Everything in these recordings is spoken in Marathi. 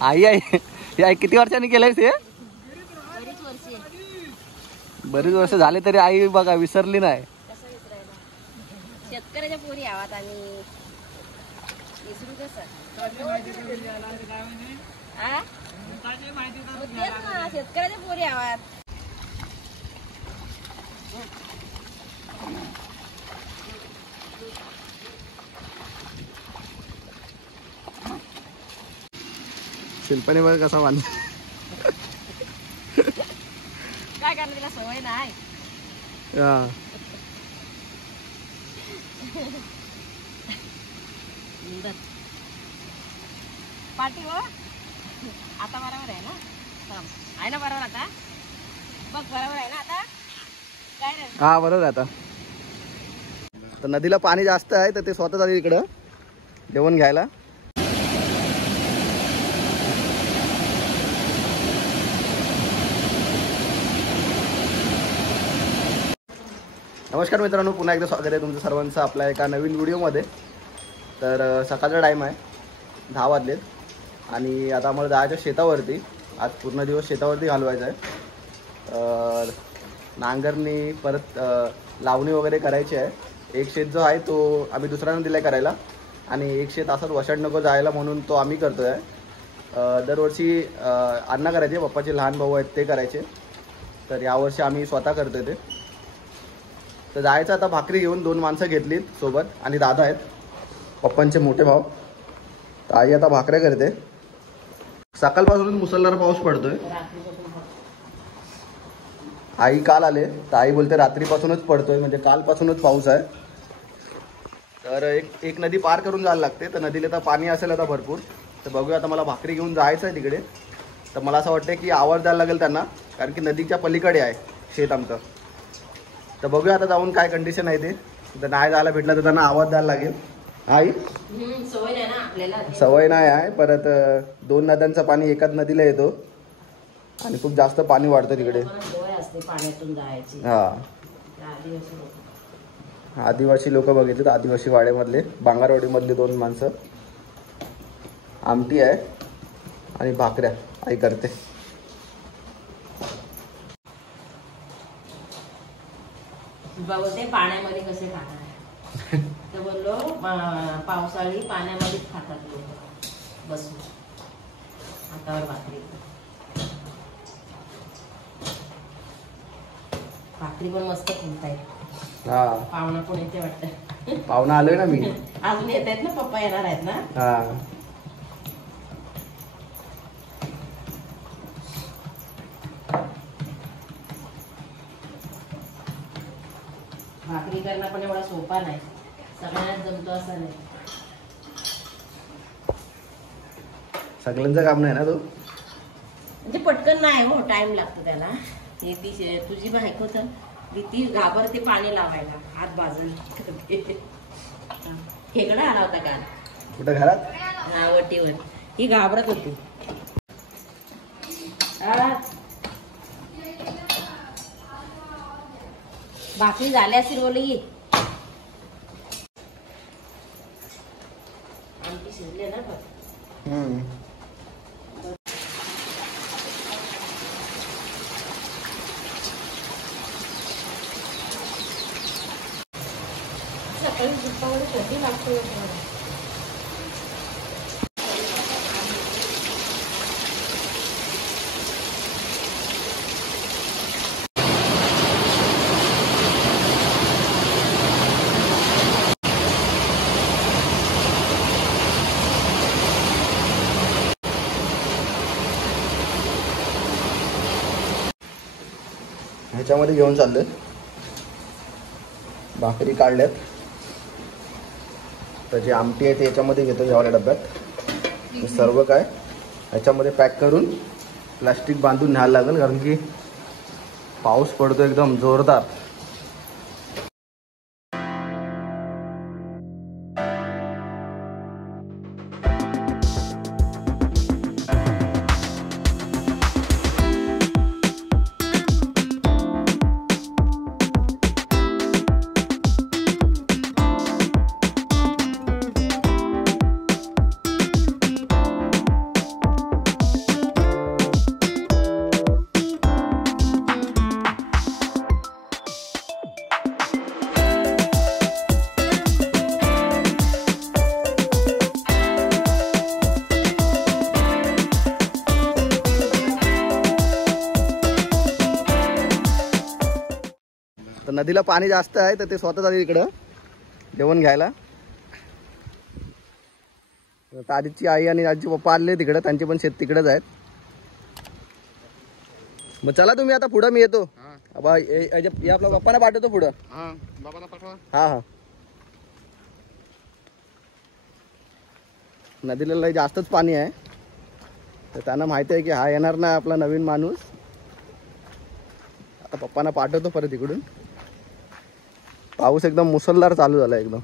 आई आई आई किती वर्षांनी केलंयस हे? बरीच वर्ष झाले तरी आई बघा विसरली नाही. शेतकऱ्याच्या पोरी आवात आणि विसरू कसं शेतकऱ्याच्या पोरी आवात. शिल्पाने बघ कसा बांध. काय करणार तिला सवय नाही. पाठी हो आता बरोबर आहे ना. आहे ना बरोबर आता बघ बरोबर आहे ना आता काय रे. हा बरोबर आता. तर नदीला पाणी जास्त आहे तर ते स्वतः आले इकडं जेवण घ्यायला. नमस्कार मित्रांनो, पुन्हा एकदा स्वागत आहे तुमचं सर्वांचं आपल्या एका नवीन व्हिडिओमध्ये. तर सकाळचा टाईम आहे, 10 वाजलेत आणि आता आम्हाला जायचं शेतावरती. आज पूर्ण दिवस शेतावरती घालवायचं आहे. नांगरणी परत लावणी वगैरे करायची आहे. एक शेत जो आहे तो आम्ही दुसऱ्यांना दिला आहे करायला आणि एक शेत असंच वशाट नको जायला म्हणून तो आम्ही करतो आहे. दरवर्षी अण्णा करायचे, पप्पाचे लहान भाऊ आहेत ते करायचे, तर यावर्षी आम्ही स्वतः करतो ते. तर जायचं आता भाकरी घेऊन 2 माणसं घेतलीत सोबत आणि दादा आहेत पप्पांचे मोठे भाऊ. तर आई आता भाकऱ्या करते. सकाळपासूनच मुसळधार पाऊस पडतोय. आई काल आले तर आई बोलते रात्रीपासूनच पडतोय, म्हणजे कालपासूनच पाऊस आहे. तर एक नदी पार करून जायला लागते. तर नदीला तर पाणी असेल आता भरपूर. तर बघूया, आता मला भाकरी घेऊन जायचं आहे तिकडे. तर मला असं वाटतं की आवाज द्यायला लागेल त्यांना, कारण की नदीच्या पलीकडे आहे शेत आमचं. तर बघूया आता जाऊन काय कंडिशन आहे ते. तर नाही जायला भेटलं तर त्यांना आवाज द्यायला लागेल. आई सवय नाही ना आपल्याला. सवय नाही आहे. परत 2 नद्यांचं पाणी एकाच नदीला येतो आणि खूप जास्त पाणी वाढतं तिकडे. पाण्यातून जायची. आदिवासी लोक बघितले तर आदिवासी वाड्यामधले, बांगारवाडीमधले 2 माणसं. आमटी आहे आणि भाकऱ्या आई करते. बघते पाण्यामध्ये कसे खाणार. तर बोललो पावसाळी पाण्यामध्येच खातात लोक बसून हातावर भाकरी. भाकरी पण मस्त खाताय. हा पाहुणा पण येते वाटतं. पाहुणा आलोय ना मी. अजून येत आहेत ना, पप्पा येणार आहेत ना. हा भाकरी करणं पण एवढा सोपा नाही, सगळ्यांनाच जमतो असं नाही. सगळ्यांचं काम नाही ना तो, म्हणजे पटकन नाही हो, टाइम लागतो त्याला. हे तुझी बायको तर ती घाबरते पाणी लावायला, हात बाजून खेकडा आला होता का कुठं घरात वटीवर. ही घाबरत होती. भाकरी झाल्या असेल बोलली. आमटी शिजले ना पण. सकाळी दुपारी कधी लागतो. ह्याच्यामध्ये घेऊन चाललोय. भाकरी काढल्यात, तर जी आमटी आहे ते याच्यामध्ये घेतो जेवायला डब्यात. सर्व काय ह्याच्यामध्ये पॅक करून प्लास्टिक बांधून न्यायला लागेल, कारण की पाऊस पडतो एकदम जोरदार. नदीला पाणी जास्त आहे तर ते स्वतःच आले इकडं जेवण घ्यायला. आजीची आई आणि आजी पप्पा आले तिकडं, त्यांचे पण शेत तिकडेच आहेत. मग चला तुम्ही आता पुढं, मी येतो. आपल्या पप्पांना पाठवतो पुढं. हा हा. नदीला लय जास्तच पाणी आहे तर त्यांना माहिती आहे की हा येणार नाही आपला नवीन माणूस. आता पप्पांना पाठवतो परत इकडून. पाऊस एकदम मुसळधार चालू झाला एकदम,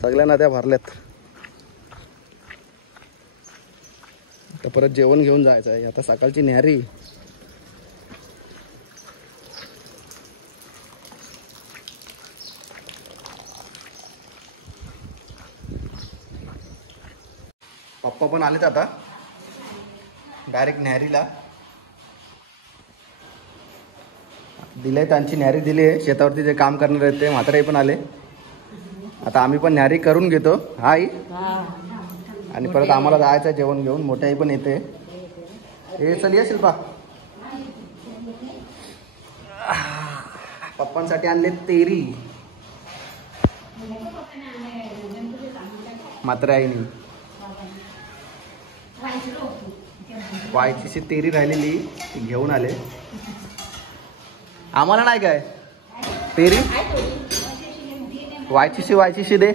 सगळ्या नद्या भरल्यात. आता परत जेवण घेऊन जायचं आहे. आता सकाळची न्याहारी. पप्पा पण आलेत आता डायरेक्ट न्याहारीला. दिले त्यांची न्याहारी दिली आहे. शेतावरती जे काम करणार आहेत ते म्हातारे पण आले. आता आम्ही पण न्याहारी करून घेतो. हाय. आणि परत आम्हाला जायचं जेवण घेऊन. मोठ्याही पण येते. हे चल ये शिल्पा. पप्पांसाठी आणले तेरी मात्र आईनी. वायचीशी तेरी राहिलेली ती घेऊन आले. आम्हाला नाही काय तेरी. वायचीशी दे.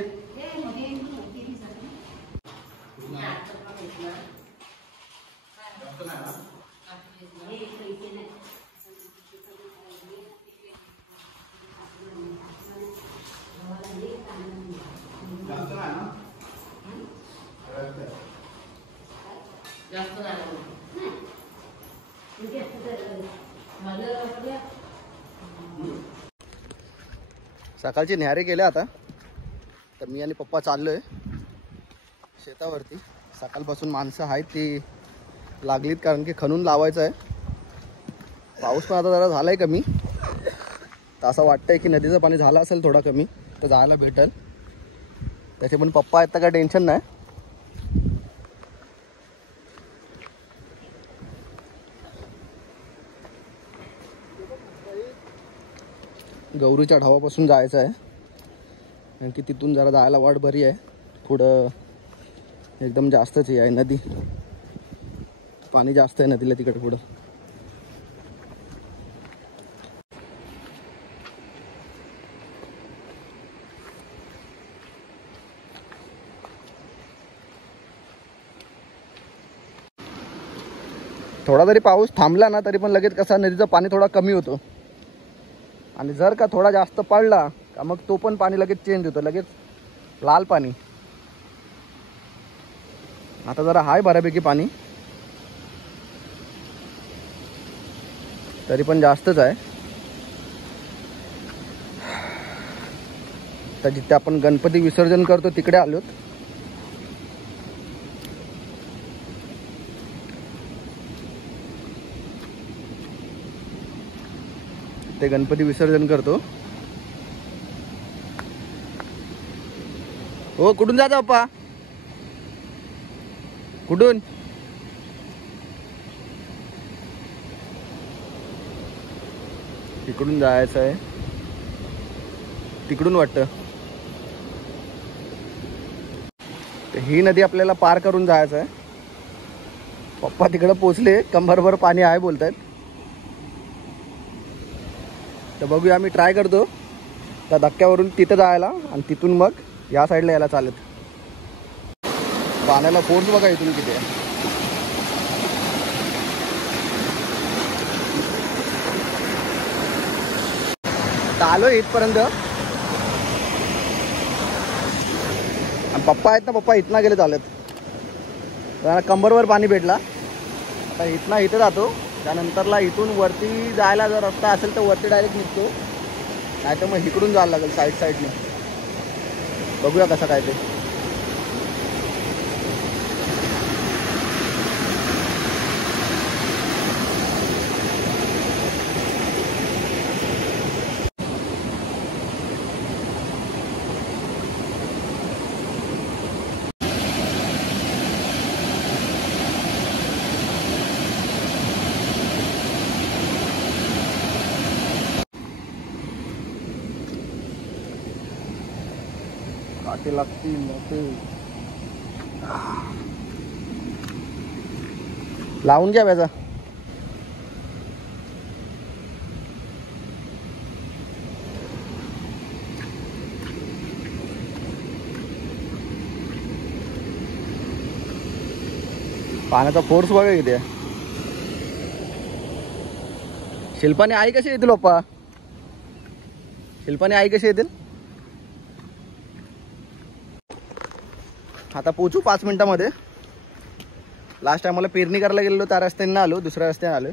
सकाळची न्याहारी केल्या आता तर मी आणि पप्पा चाललोय शेतावरती. सकाळपासून माणसं आहेत ती लागलीत कारण की खणून लावायचं आहे. पाऊस पण आता जरा झालाय कमी, तर असं वाटतंय की नदीचं पाणी झालं असेल थोडा कमी तर जायला भेटेल. त्याचे पण पप्पा आहेत तर काय टेन्शन नाही. गौरीच्या ढावापासून जायचं आहे कारण की तिथून जरा जायला वाट बरी आहे. पुढं एकदम जास्तच आहे नदी, पाणी जास्त आहे नदीला तिकडे पुढं. थोडा जरी पाऊस थांबला ना तरी पण लगेच कसा नदीचं पाणी थोडा कमी होतो. आणि जर का थोडा जास्त पडला का मग तो पण पाणी लगेच चेंज होतं, लगेच लाल पाणी. आता जरा हाय बऱ्यापैकी पाणी, तरी पण जास्तच आहे. तर जिथे आपण गणपती विसर्जन करतो तिकडे आलोत. ते गणपती विसर्जन करतो. हो, कुठून जाता पप्पा? कुठून? इकडून जायचं आहे, तिकडून वाटतं. ही नदी आपल्याला पार करून जायचं आहे. पप्पा तिकडे पोचले, कंबरभर पाणी आहे बोलतायत. तर बघूया, आम्ही ट्राय करतो त्या धक्क्यावरून तिथं जायला आणि तिथून मग या साईडला यायला चालत. पाण्याला फोर्स बघा इथून किती आहे. आलो इथपर्यंत. आणि पप्पा आहेत ना, पप्पा इथनं गेले चालत. त्यांना कंबरवर पाणी भेटला. आता इथनं इथं जातो, त्यानंतरला इथून वरती जायला जर रस्ता असेल तर वरती डायरेक्ट निघतो, नाही तर मग इकडून जायला लागेल साईडने. बघूया कसं काय ते. आटे लागतील ते लावून घ्या व्याजा. पाण्याचा फोर्स बघा किती आहे. शिल्पाने आई कशी येतील पप्पा? शिल्पाने आई कशी येतील? आता पोचू 5 मिनिटांमध्ये. लास्ट टाइम मला पेरणी करायला गेलो त्या रस्त्याने आलो, दुसऱ्या रस्त्याने आलो.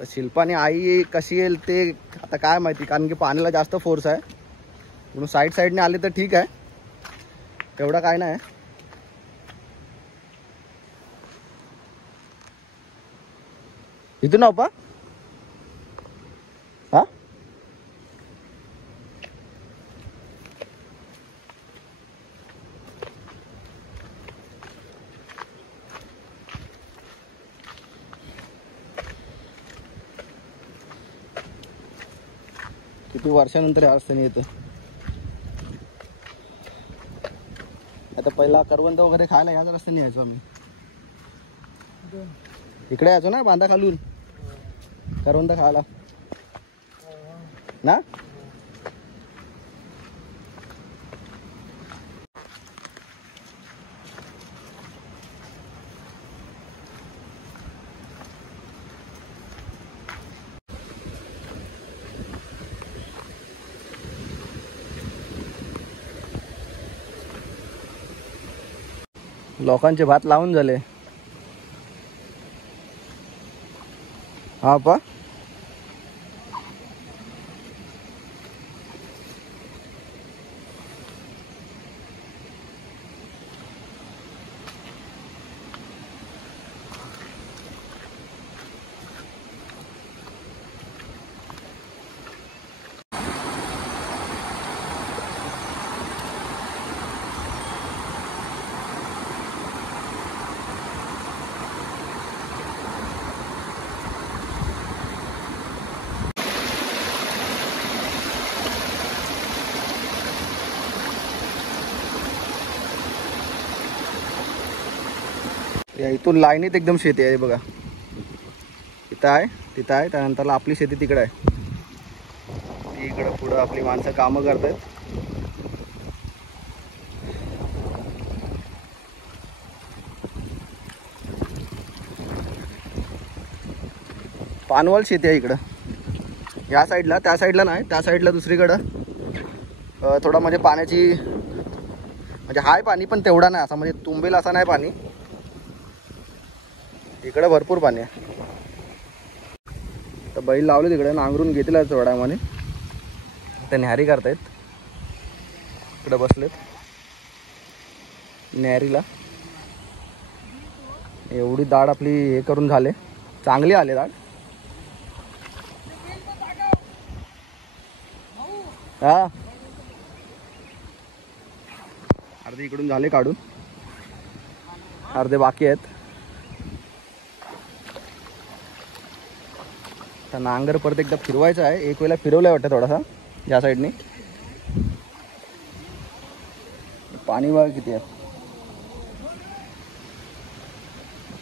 तर शिल्पाने आई कशी येईल ते आता काय माहिती, कारण की पाण्याला जास्त फोर्स आहे. म्हणून साईडने आले तर ठीक आहे, तेवढा काय नाही. इथून ना पप्पा? हा किती वर्षानंतर या रस्त्याने येतो. आता पहिला करवंद वगैरे खायला ह्याच रस्त्याने यायचो आम्ही. इकडे यायचो ना बांधा खालून करवंद खायला ना. लोकांचे भात लावून झाले. हा पा या इथून लाईनीत एकदम शेती आहे बघा. इथं आहे, तिथं आहे, त्यानंतर आपली शेती तिकडे आहे. इकडं पुढं आपली माणसं कामं करतात. पानवल शेती आहे इकडं. या साईडला, त्या साईडला नाही, त्या साईडला दुसरीकडं थोडा म्हणजे पाण्याची म्हणजे हाय पाणी, पण तेवढा नाही असा म्हणजे तुंबेल असा नाही पाणी. इकडे भरपूर पाणी आहे. तर बैल लावले तिकडे, नांगरून घेतील थोड्या टायमाने. ते न्याहारी करतायत, इकडे बसलेत न्याहारीला. एवढी दाढ आपली हे करून झाले, चांगली आले दाढ. हा अर्धे इकडून झाले काढून, अर्धे बाकी आहेत. तर नांगर परत एकदा फिरवायचा आहे. एक वेळेला फिरवलाय वाटतं थोडासा या साईडने. पाणी बघा किती आहे.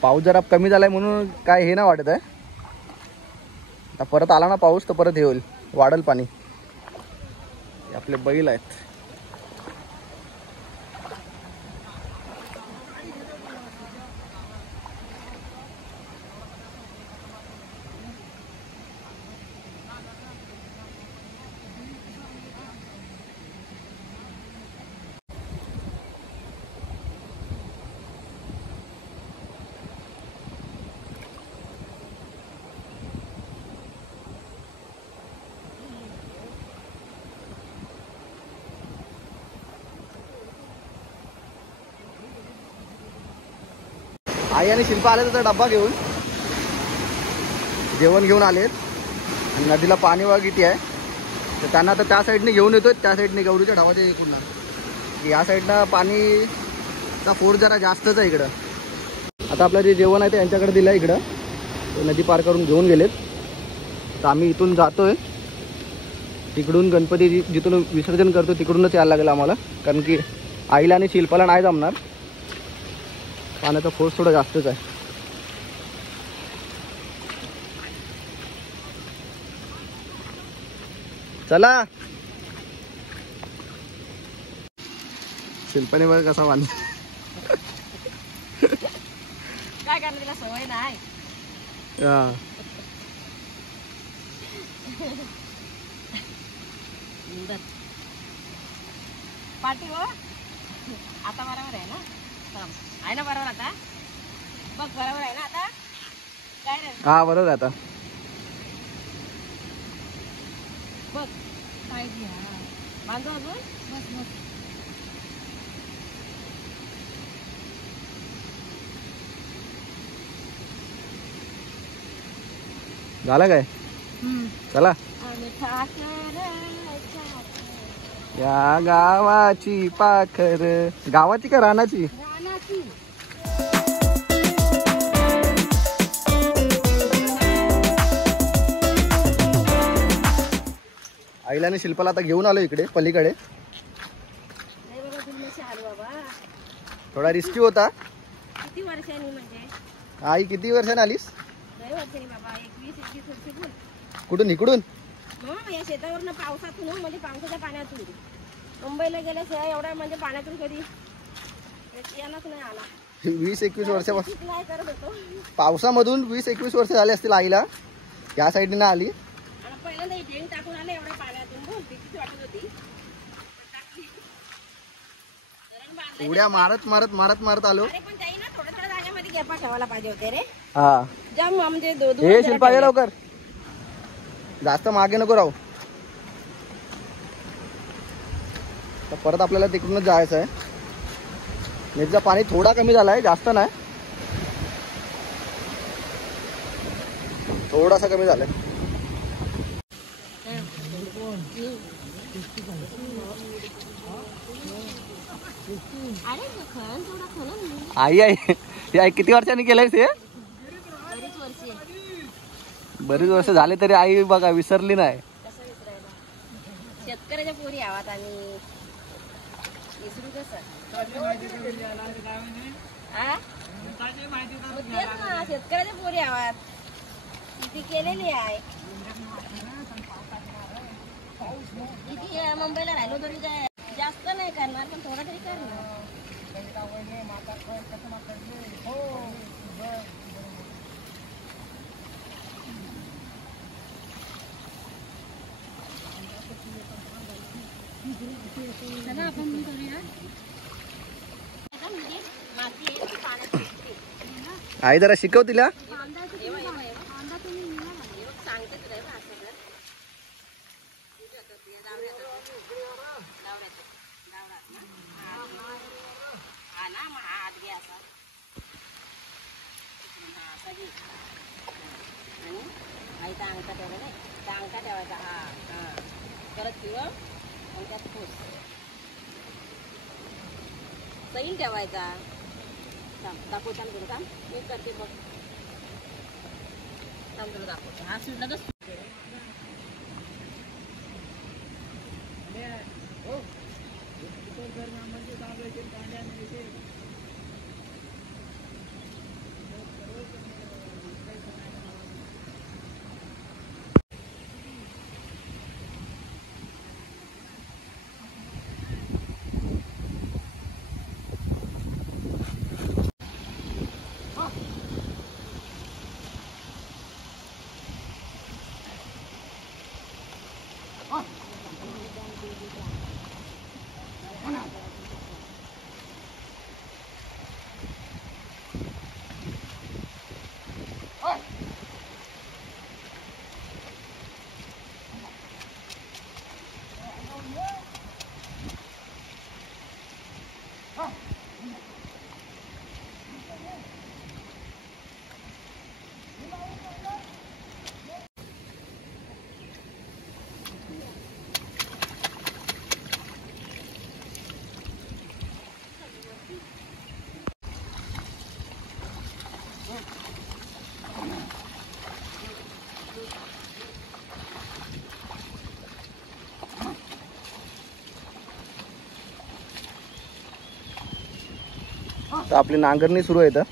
पाऊस जरा कमी झालाय म्हणून काय हे नाही वाटत आहे. आता परत आला ना पाऊस तर परत हे होईल, वाढल पाणी. आपले बैल आहेत. आई आणि शिल्पा आले तर डब्बा घेऊन जेवण घेऊन आलेत. आणि नदीला पाणी वगैरे किती आहे तर त्यांना तर त्या साईडने घेऊन येतोय. त्या साईडने गौरीच्या ढावाच्या इकडून या साईडनं पाणीचा फोर्स जरा जास्तच आहे इकडं. आता आपलं जे जेवण आहे ते यांच्याकडे दिलं आहे इकडं. ते नदी पार करून घेऊन गेलेत. तर आम्ही इथून जातोय. तिकडून गणपती जिथून विसर्जन करतो तिकडूनच यायला लागेल आम्हाला, कारण की आईला आणि शिल्पाला नाही जमणार, पाण्याचा फोर्स थोडा जास्तच आहे. चला. शिल्पाने बघा कसा बांध. काय करणार, तिला सवय नाही. पाठी हो. आता बरोबर आहे ना? आहे ना बरोबर आता? बघ बरोबर आहे ना आता? काय रे? हा बरोबर आता. बघ काय घ्या बांधू अजून. बस बस. झालं काय? चला. या गावाची पाखर. गावाची का रानाची? आईला आणि शिल्पाला आता घेऊन आलो इकडे पलीकडे. थोडा रिस्की होता. किती वर्षांनी म्हणजे? आई किती वर्षांनी आलीस? लय वर्षांनी बाबा, 21-21 वर्ष. कुठून? इकडून? या शेतावरनं पावसातून, म्हणजे पावसाच्या पाण्यातून मुंबईला गेल्याशिवाय एवढ्या म्हणजे पाण्यातून कधी येणंच नाही आला. 20-21 वर्षापासून काय करत होतो पावसामधून. 20-21 वर्ष झाले असतील आईला. या साईडने ना आली. आणि पहिल्यांदा इथे टाकून आले एवढ्या पाण्यातून. बोल किती वाटत होती. उड्या मारत मारत मारत मारत आलो. अरे पण त्याही ना थोड्या थोड्या जागेमध्ये गॅपा ठेवायला पाहिजे होते रे. हा जाम म्हणजे हे शिल्पा ये लवकर. जास्त मागे नको राहू. तर परत आपल्याला तिकडूनच जायचं आहे. नदीचं पाणी थोडा कमी झालाय, जास्त नाही, थोडासा कमी झालाय. आई आई किती वर्षांनी केलंयस हे? बरीच वर्ष झाले तरी आई बघा विसरली नाही. शेतकऱ्याच्या पोरी आवात आणि विसरू कसं? शेतकऱ्याच्या पोरी आवात किती केलेली आहे. किती मुंबईला राहिलो तरी काय जास्त नाही करणार, पण थोडा तरी करणार. आई जरा शिकव तिला. अंगठा ठेवायचा. हा हा परत किंवा त्यात फूस सैन ठेवायचा. दाखव थांब तुला, थांब मी करते बघ. थांब तुला दाखवते. हा सुटला तर तर आपली नांगरणी सुरू आहे इथं.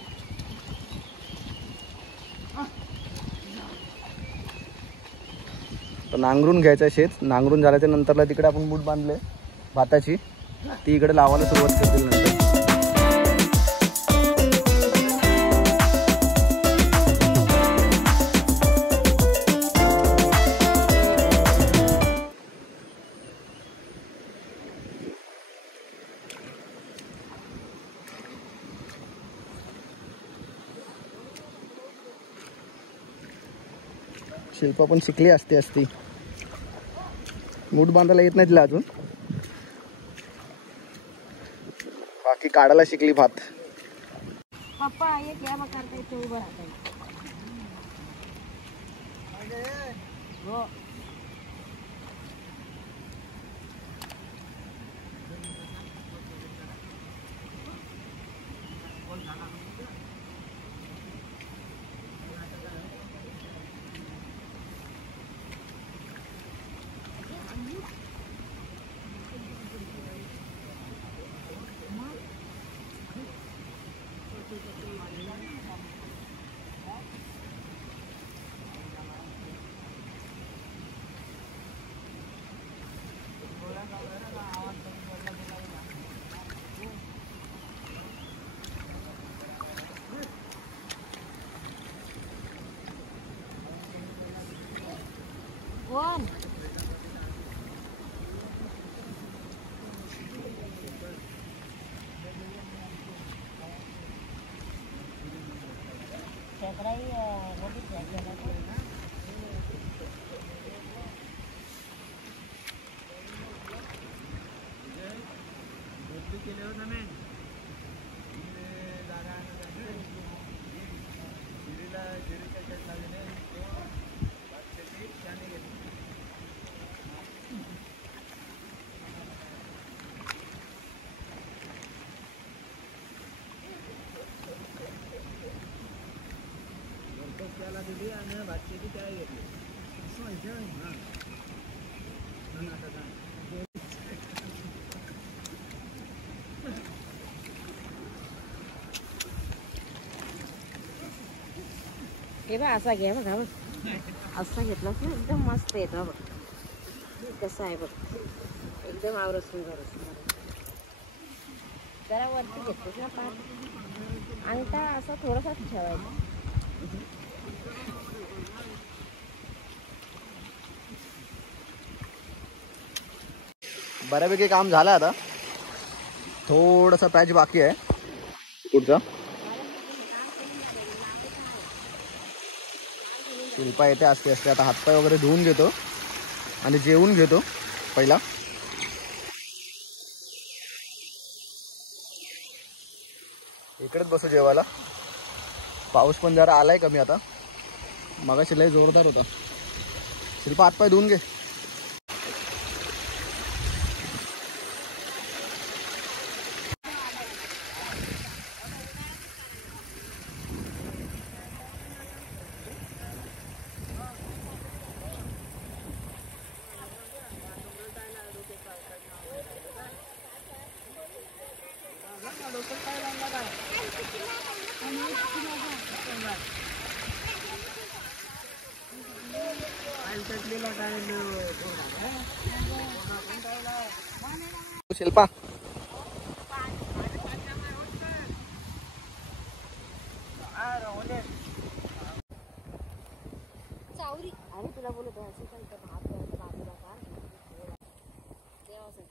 तर नांगरून घ्यायचं शेत. नांगरून झाल्याच्या नंतरला तिकडे आपण मूठ बांधले भाताची, ती इकडे लावायला सुरुवात करतील नंतर. शिल्पा पण शिकली असती. मूठ बांधायला येत नाही तिला अजून, बाकी काढायला शिकली भात. पप्पा एक या मग करता इथे उभं राहता. हो कोण हे बघ असा घे बघा, असा घेतलास ना एकदम मस्त येतो बघ. कसं आहे बघ, एकदम आवरत सुंदर. जरा वरती घेतोस ना पाठ, अंगठा असा थोडासा ठेवायचा. बऱ्यापैकी काम झालं. आता थोडासा पॅच बाकी आहे पुढचा. शिल्पा येते असते. आता हातपाय वगैरे धुवून घेतो आणि जेवून घेतो पहिला. इकडेच बसू जेवायला. पाऊस पण जरा आलाय कमी आता, मगाशी लय जोरदार होता. शिल्पा हातपाय धुवून घे. शिल्पा चावरी आणि तुला बोलत असं काय भात बाजूला का देवाचं.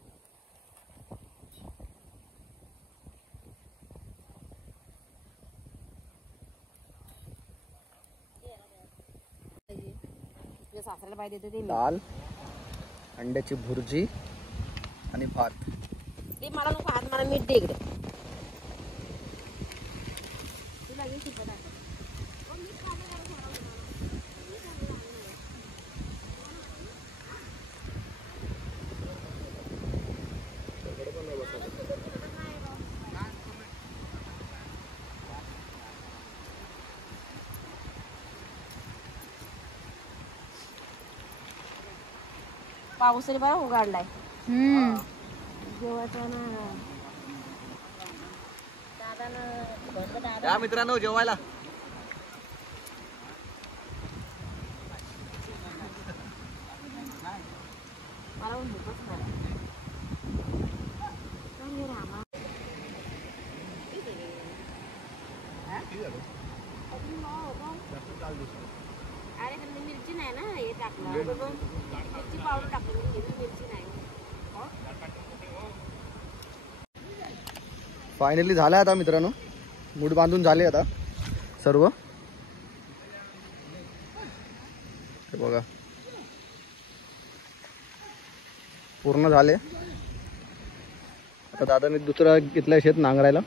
सासऱ्याला पाहिजे ते दाल, अंड्याची भुर्जी आणि भात. ते मला नको, हात मला मीठ दे इकडे. तुला घे शिल्पा टाक. पाऊस तरी बरा उघडलाय. जेवायचा ना या मित्रांनो जेवायला. अरे मिरची नाही ना हे टाकलं मिरची पावडर टाकलं मिरची नाही. फायनली झालं आता मित्रांनो, मूठ बांधून झाले आता सर्व. हे बघा पूर्ण झाले. आता दादाने दुसरा घेतलं शेत नांगरायला.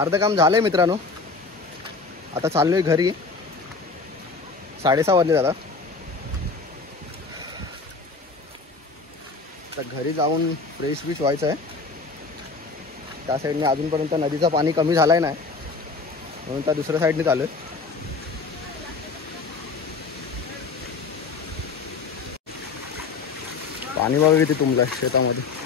अर्ध काम झालंय मित्रांनो. आता चाललोय घरी. 6:30 वाजले दादा. तर घरी जाऊन फ्रेश व्हायचं आहे. त्या साईडने अजूनपर्यंत नदीचं पाणी कमी झालाय नाही, म्हणून त्या दुसऱ्या साईडने चालू आहे. पाणी बघा किती तुंबलंय शेतामध्ये.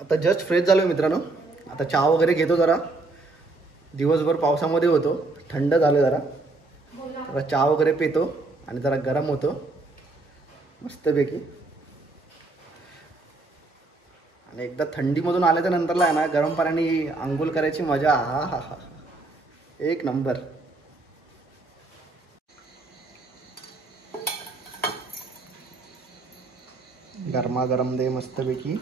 आता जस्ट फ्रेश झालो मित्रांनो. आता चहा वगैरे घेतो. जरा दिवसभर पावसामध्ये होतो, थंड झालं जरा चहा वगैरे पितो आणि जरा गरम होतो मस्तपैकी. आणि एकदा थंडीमधून आल्याच्या नंतरला आहे ना गरम पाण्याने आंघोळ करायची मजा. हा हा हा एक नंबर. गरमागरम दे मस्तपैकी.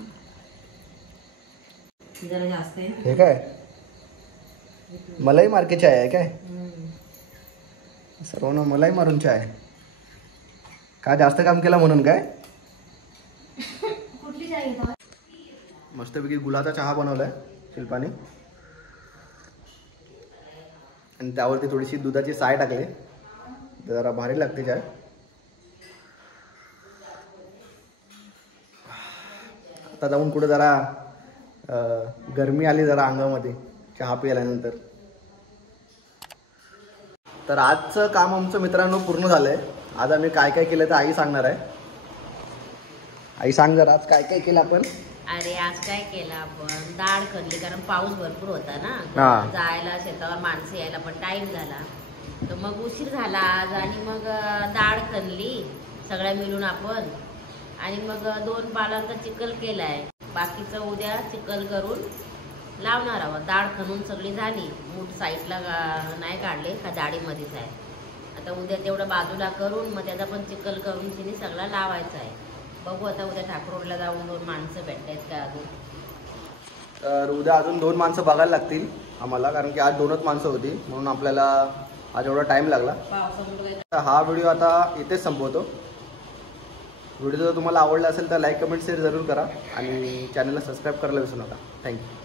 जरा जास्त आहे. हे काय मलाई मार्के चाय आहे काय? सर्वांना मलाई मारून चाय आहे का? जास्त काम केला म्हणून काय? कुठली चाय घेता? मस्तपैकी गुलाचा चहा बनवलाय शिल्पाने आणि त्यावरती थोडीशी दुधाची साय टाकली. जरा भारी लागते चाय. आता जाऊन कुठे जरा गरमी आली जरा अंगामध्ये चहा प्यायल्यानंतर. तर आजचं काम आमचं मित्रांनो पूर्ण झालंय. आज आम्ही काय काय केलं तर आई सांगणार आहे. आई सांग जरा आज काय काय केलं आपण. अरे आज काय केलं आपण, डाळ खणली कारण पाऊस भरपूर होता ना. जायला शेतावर माणसं यायला पण टाइम झाला, तर मग उशीर झाला आज. आणि मग डाळ खणली सगळ्या मिळून आपण. आणि मग 2 बालांचा चिखल केलाय. बाकीचं उद्या चिखल करून लावणार आहोत. डाळ खणून सगळी झाली. मूठ साईडला नाही काढले का डाळीमध्येच आहे. आता उद्या तेवढं बाजूला करून मग त्याचा पण चिखल करून तिने सगळा लावायचा आहे. बघू आता उद्या ठाकरोडला जाऊन 2 माणसं भेटतायत का अजून. तर उद्या अजून 2 माणसं बघायला लागतील आम्हाला, कारण की आज 2च माणसं होती म्हणून आपल्याला आज एवढा टाइम लागला. हा व्हिडिओ आता इथेच संपवतो. व्हिडिओ जर तुम्हाला आवडला असेल तर लाईक कमेंट शेअर जरूर करा आणि चॅनलला सबस्क्राईब करायला विसरू नका. थँक्यू.